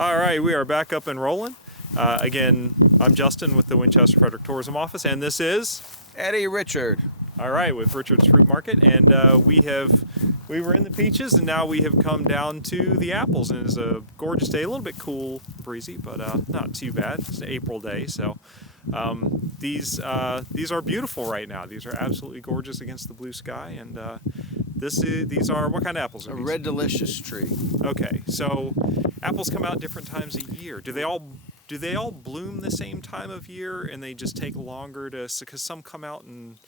All right, we are back up and rolling. Again, I'm Justin with the Winchester Frederick Tourism Office, and this is Eddie Richard. all right with Richard's Fruit Market, and we were in the peaches, and now we have come down to the apples, and it's a gorgeous day, a little bit cool, breezy, but not too bad. It's an April day, so these are beautiful right now. These are absolutely gorgeous against the blue sky, and these are, what kind of apples are A these? red delicious tree. Okay, so apples come out different times a year. Do they all bloom the same time of year, and they just take longer to? Because some come out and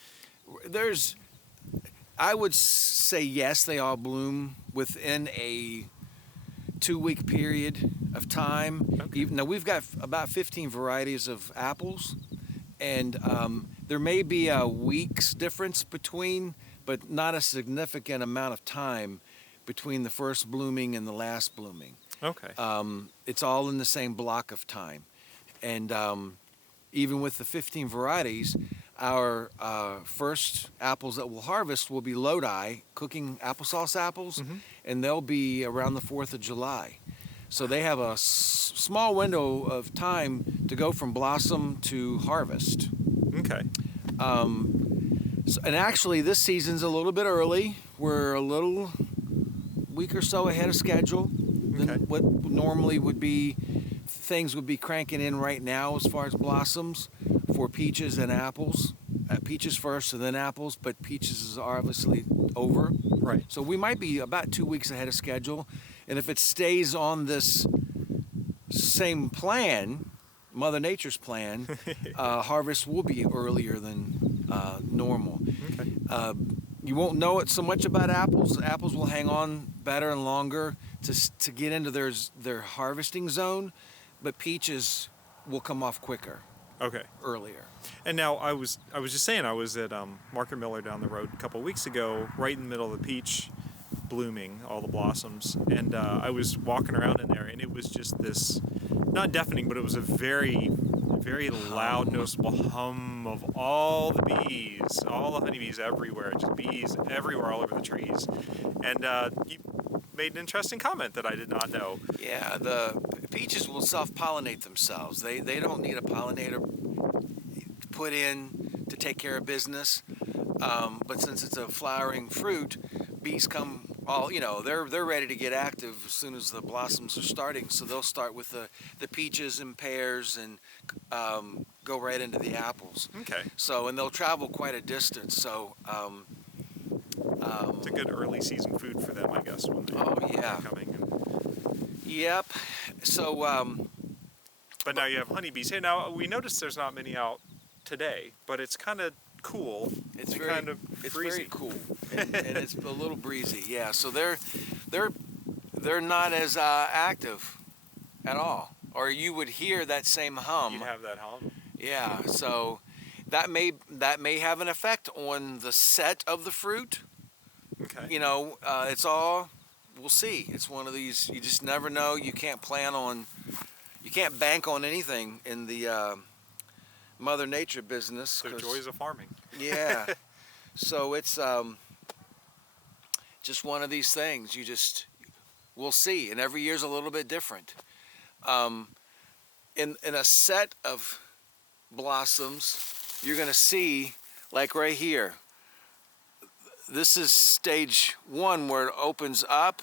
I would say yes, they all bloom within a 2-week period of time. Okay. Now we've got about 15 varieties of apples, and there may be a week's difference between, but not a significant amount of time between the first blooming and the last blooming. Okay. It's all in the same block of time. And even with the 15 varieties, our first apples that we'll harvest will be Lodi, cooking applesauce apples, and they'll be around the 4th of July. So they have a small window of time to go from blossom to harvest. Okay. And actually, this season's a little bit early. We're a little week or so ahead of schedule than what normally would be. Things would be cranking in right now as far as blossoms for peaches and apples. Peaches first and then apples, but peaches is obviously over. Right. So we might be about 2 weeks ahead of schedule. And if it stays on this same plan, Mother Nature's plan, harvest will be earlier than normal. Okay. You won't know it so much about apples. Apples will hang on better and longer to get into their harvesting zone, but peaches will come off quicker. Okay. Earlier. And now I was just saying, I was at Market Miller down the road a couple of weeks ago, right in the middle of the peach blooming, all the blossoms, and I was walking around in there, and it was just this, not deafening, but it was a very, very loud, noticeable hum of all the bees, all the honeybees everywhere, just bees everywhere all over the trees. And you made an interesting comment that I did not know. Yeah, the peaches will self-pollinate themselves. They don't need a pollinator put in to take care of business. But since it's a flowering fruit, bees come they're ready to get active as soon as the blossoms are starting. So they'll start with the peaches and pears and go right into the apples. Okay. So, and they'll travel quite a distance. So it's a good early season food for them, I guess, when they're coming. Yep. So but now you have honeybees. Hey, now we noticed there's not many out today, but it's kind of cool. It's breezy. very cool, and it's a little breezy. Yeah. So they're not as active at all, or you would hear that same hum. You'd have that hum. Yeah. So that may have an effect on the set of the fruit. Okay. It's all, we'll see. It's one of these, you just never know. You can't bank on anything in the Mother Nature business. The joys of farming. Yeah. So it's just one of these things. We'll see. And every year's a little bit different. In a set of blossoms, you're going to see, like right here, this is stage 1 where it opens up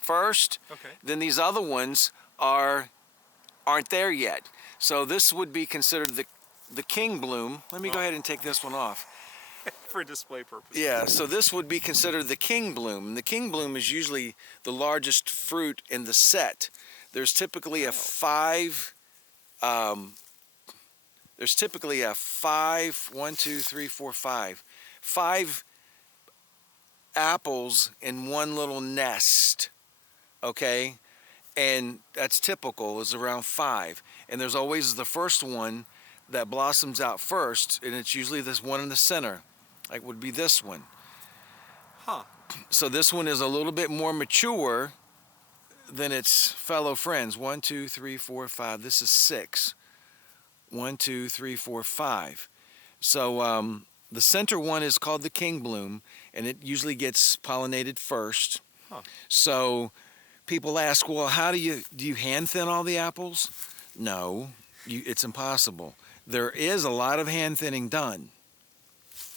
first. Okay. Then these other ones aren't there yet. So this would be considered the king bloom. Let me go ahead and take this one off. For display purposes. Yeah, so this would be considered the king bloom. And the king bloom is usually the largest fruit in the set. There's typically a five, 5 apples in one little nest, okay? And that's typical, is around 5. And there's always the first one that blossoms out first, and it's usually this one in the center, like would be this one. Huh. So this one is a little bit more mature than its fellow friends. 1, 2, 3, 4, 5. This is 6. 1, 2, 3, 4, 5. So the center one is called the king bloom, and it usually gets pollinated first. Huh. So people ask, well, how do you hand thin all the apples? No, it's impossible. There is a lot of hand thinning done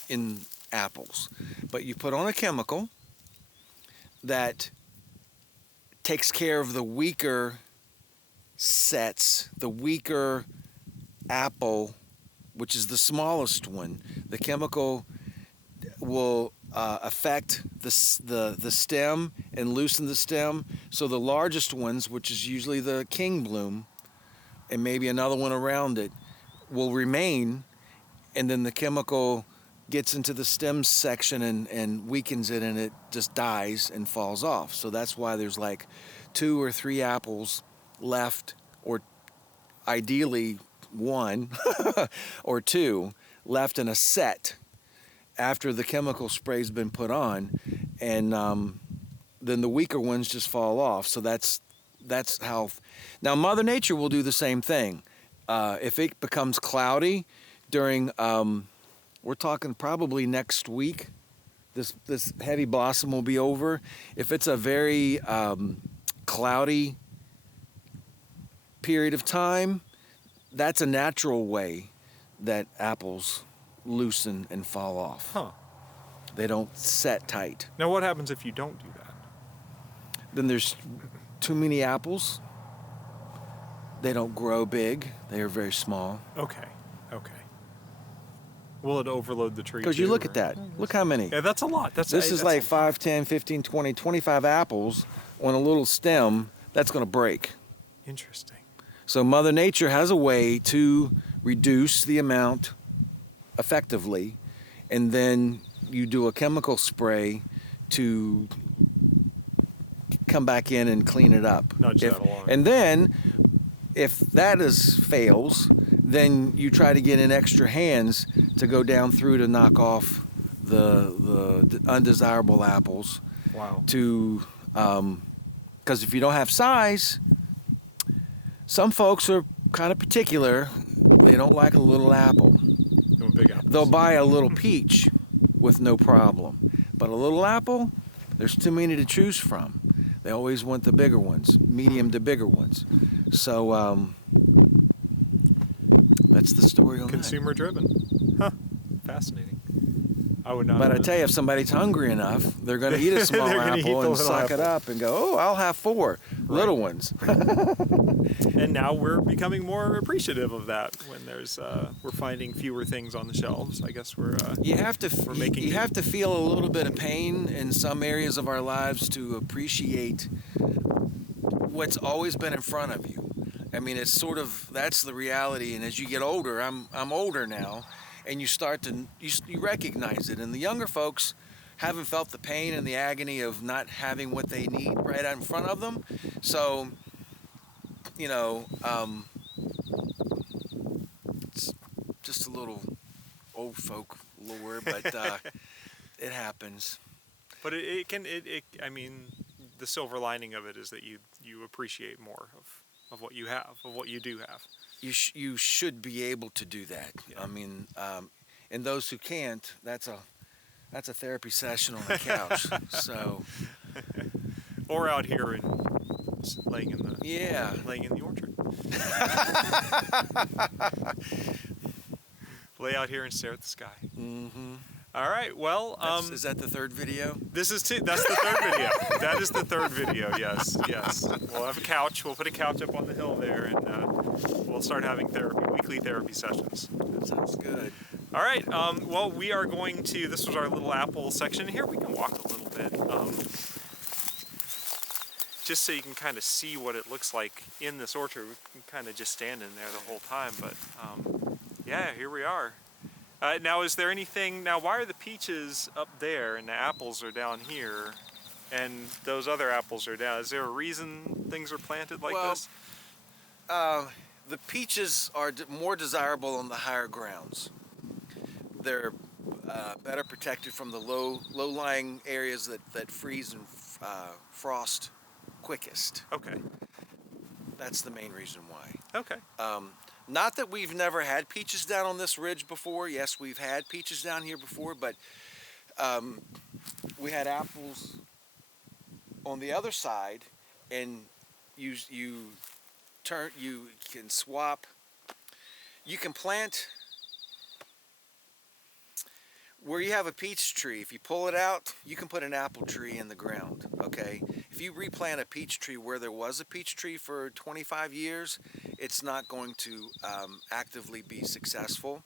in apples, but you put on a chemical that takes care of the weaker sets, the weaker apple, which is the smallest one. The chemical will affect the stem and loosen the stem. So the largest ones, which is usually the king bloom, and maybe another one around it, will remain, and then the chemical gets into the stem section and weakens it, and it just dies and falls off. So that's why there's like 2 or 3 apples left, or ideally 1 or 2 left in a set after the chemical spray's been put on, and then the weaker ones just fall off. So that's how. Now Mother Nature will do the same thing. If it becomes cloudy during, we're talking probably next week, this heavy blossom will be over. If it's a very cloudy period of time, that's a natural way that apples loosen and fall off. Huh. They don't set tight. Now, what happens if you don't do that? Then there's too many apples. They don't grow big. They are very small. Okay. Will it overload the tree? Because you look at that. Look how many. Yeah, that's a lot. This is like 5, 10, 15, 20, 25 apples on a little stem. That's going to break. Interesting. So Mother Nature has a way to reduce the amount effectively, and then you do a chemical spray to come back in and clean it up. Nudge that along. And then, if that fails, then you try to get in extra hands to go down through to knock off the undesirable apples. Wow. Because if you don't have size, some folks are kind of particular. They don't like a little apple. Big apples. They'll buy a little peach with no problem. But a little apple, there's too many to choose from. They always want the bigger ones, medium to bigger ones. So that's the story on Consumer driven. Huh. Fascinating. I would not. But I tell you, if somebody's hungry enough, they're going to eat a small apple and suck it up and go, oh, I'll have 4 little ones. And now we're becoming more appreciative of that when there's we're finding fewer things on the shelves. I guess we're you have to feel a little bit of pain in some areas of our lives to appreciate what's always been in front of you. I mean, it's sort of, that's the reality. And as you get older, I'm older now, and you start to you recognize it. And the younger folks haven't felt the pain and the agony of not having what they need right out in front of them. So, you know, it's just a little old folk lore, but it happens. But I mean, the silver lining of it is that you appreciate more of what you have, of what you do have. You should be able to do that. Yeah. I mean, and those who can't, that's a therapy session on the couch. So, or out here and laying in the orchard. Lay out here and stare at the sky. Mm-hmm. All right. Well, is that the third video? That's the third video. That is the third video. Yes. We'll have a couch. We'll put a couch up on the hill there, and we'll start having weekly therapy sessions. That sounds good. All right. Well, we are going to. This was our little apple section. Here we can walk a little bit, just so you can kind of see what it looks like in this orchard. We can kind of just stand in there the whole time, but yeah, here we are. Now, is there anything? Now, why are the peaches up there and the apples are down here, and those other apples are down? Is there a reason things are planted like this? The peaches are more desirable on the higher grounds. They're better protected from the low-lying areas that freeze and frost quickest. Okay. That's the main reason why. Okay. Not that we've never had peaches down on this ridge before. Yes, we've had peaches down here before, but we had apples on the other side, and you can swap. You can plant where you have a peach tree. If you pull it out, you can put an apple tree in the ground. Okay. If you replant a peach tree where there was a peach tree for 25 years, it's not going to actively be successful.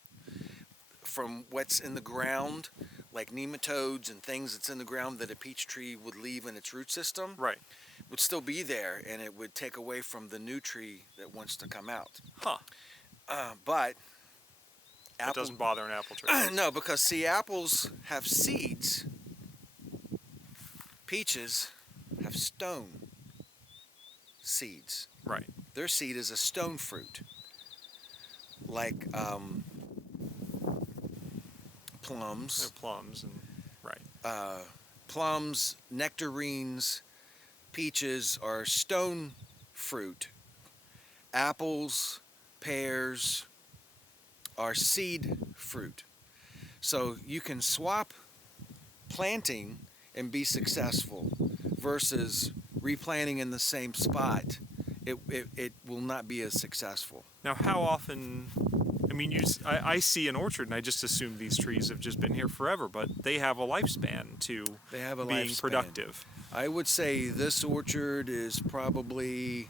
From what's in the ground, like nematodes and things that's in the ground that a peach tree would leave in its root system, Right. would still be there, and it would take away from the new tree that wants to come out. Huh. But It doesn't bother an apple tree. no, because see, apples have seeds. Peaches have stone seeds. Right. Their seed is a stone fruit, like plums. They're plums and right. Plums, nectarines, peaches are stone fruit. Apples, pears are seed fruit. So you can swap planting and be successful versus replanting in the same spot. It will not be as successful. Now, how often? I mean, I see an orchard, and I just assume these trees have just been here forever, but they have a lifespan to They have a being lifespan. productive. I would say this orchard is probably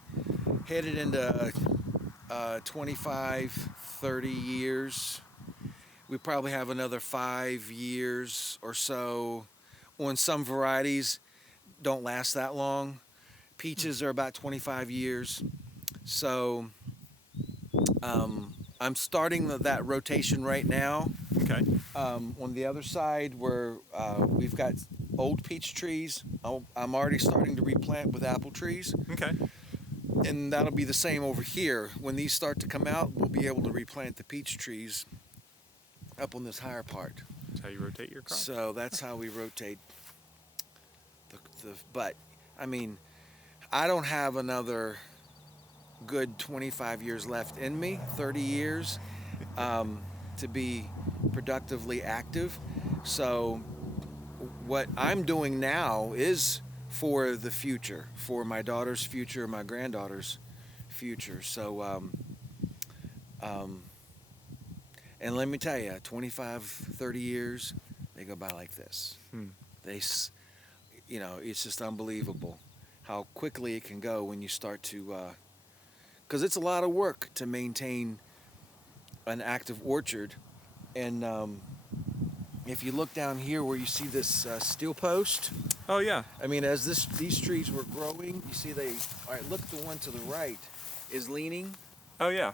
headed into 25, 30 years. We probably have another 5 years or so. On some varieties, don't last that long. Peaches are about 25 years. So I'm starting that rotation right now. Okay. On the other side where we've got old peach trees, I'm already starting to replant with apple trees. Okay. And that'll be the same over here. When these start to come out, we'll be able to replant the peach trees up on this higher part. That's how you rotate your crop. So that's how we rotate but I mean, I don't have another good 25 years left in me, 30 years, to be productively active. So what I'm doing now is for the future, for my daughter's future, my granddaughter's future. So, and let me tell you, 25, 30 years, they go by like this. It's just unbelievable how quickly it can go when you start to, because it's a lot of work to maintain an active orchard. And if you look down here where you see this steel post, Oh yeah. I mean, as these trees were growing, you see all right, look, the one to the right is leaning Oh yeah.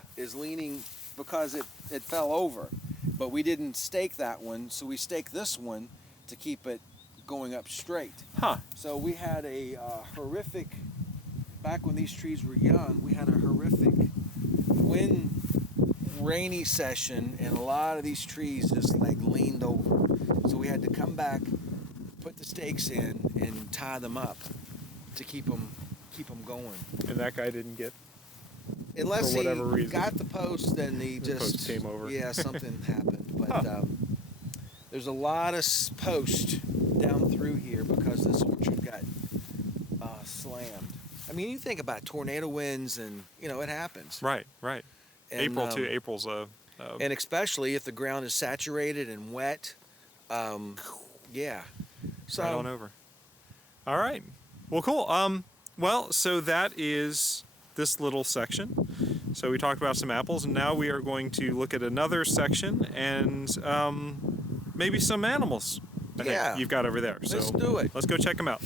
because it fell over. But we didn't stake that one, so we staked this one to keep it going up straight. Huh. So we had a horrific, back when these trees were young, we had a horrific rainy session, and a lot of these trees just like leaned over. So we had to come back, put the stakes in, and tie them up to keep them going. And that guy didn't get. Unless For whatever he reason. got the post, then he The just post came over. Yeah, something happened. But Huh. there's a lot of post down through here because this orchard got slammed. I mean, you think about tornado winds, and it happens. Right. Right. And, April too. April's and especially if the ground is saturated and wet. Yeah. So right on over. All right. Well, cool. Well, so that is this little section. So we talked about some apples, and now we are going to look at another section and maybe some animals. I think Yeah. you've got over there. So Let's do it. Let's go check them out.